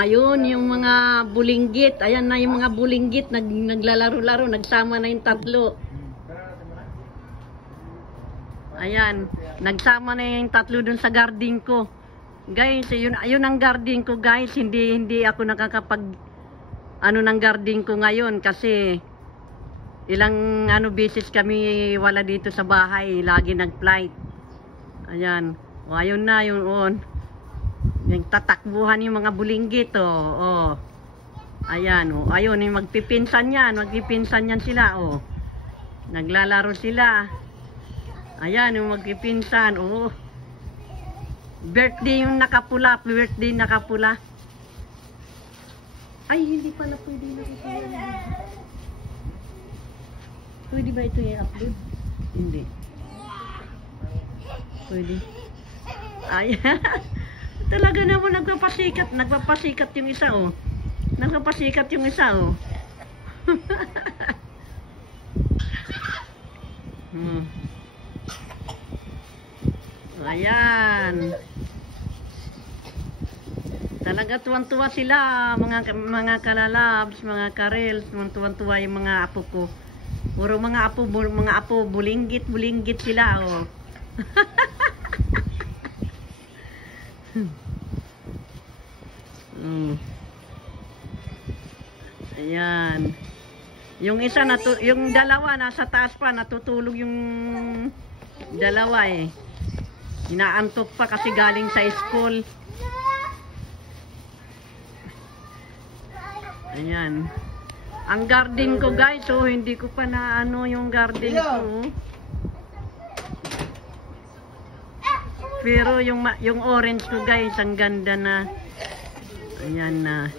Ayun, yung mga bulinggit. Ayan na yung mga bulinggit. Naglalaro-laro. Nagsama na yung tatlo. Ayan. Nagsama na yung tatlo dun sa garden ko. Guys, yun ang garden ko, guys. Hindi ako nakakapag ng garden ko ngayon kasi ilang beses kami wala dito sa bahay. Lagi nag-flight. Ayan. O, ayun na yung yung tatakbuhan yung mga bulinggit, oh. Ayan, oh. Ayun, yung magpipinsan yan sila, oh. Naglalaro sila. Ayan, yung magpipinsan, oh. Birthday yung nakapula, Ay, hindi pala pwede nakapula. Pwede ba ito i-upload? Hindi. Pwede. Ayan. Talaga naman nagpapasikat yung isa, oh. Nagpapasikat yung isa, oh. Ayan. Talaga tuwan-tuwa sila, mga kalalabs, mga karels, tuwan-tuwa yung mga apo ko. Puro mga apo bulinggit sila, oh. Ayan. Yung isa yung dalawa nasa taas pa, natutulog yung dalawa eh. Inaantok pa kasi galing sa school. Ayan. Ang garden ko, guys, oh, hindi ko pa na yung garden ko. Pero yung orange ko, guys, ang ganda na. Ayan na.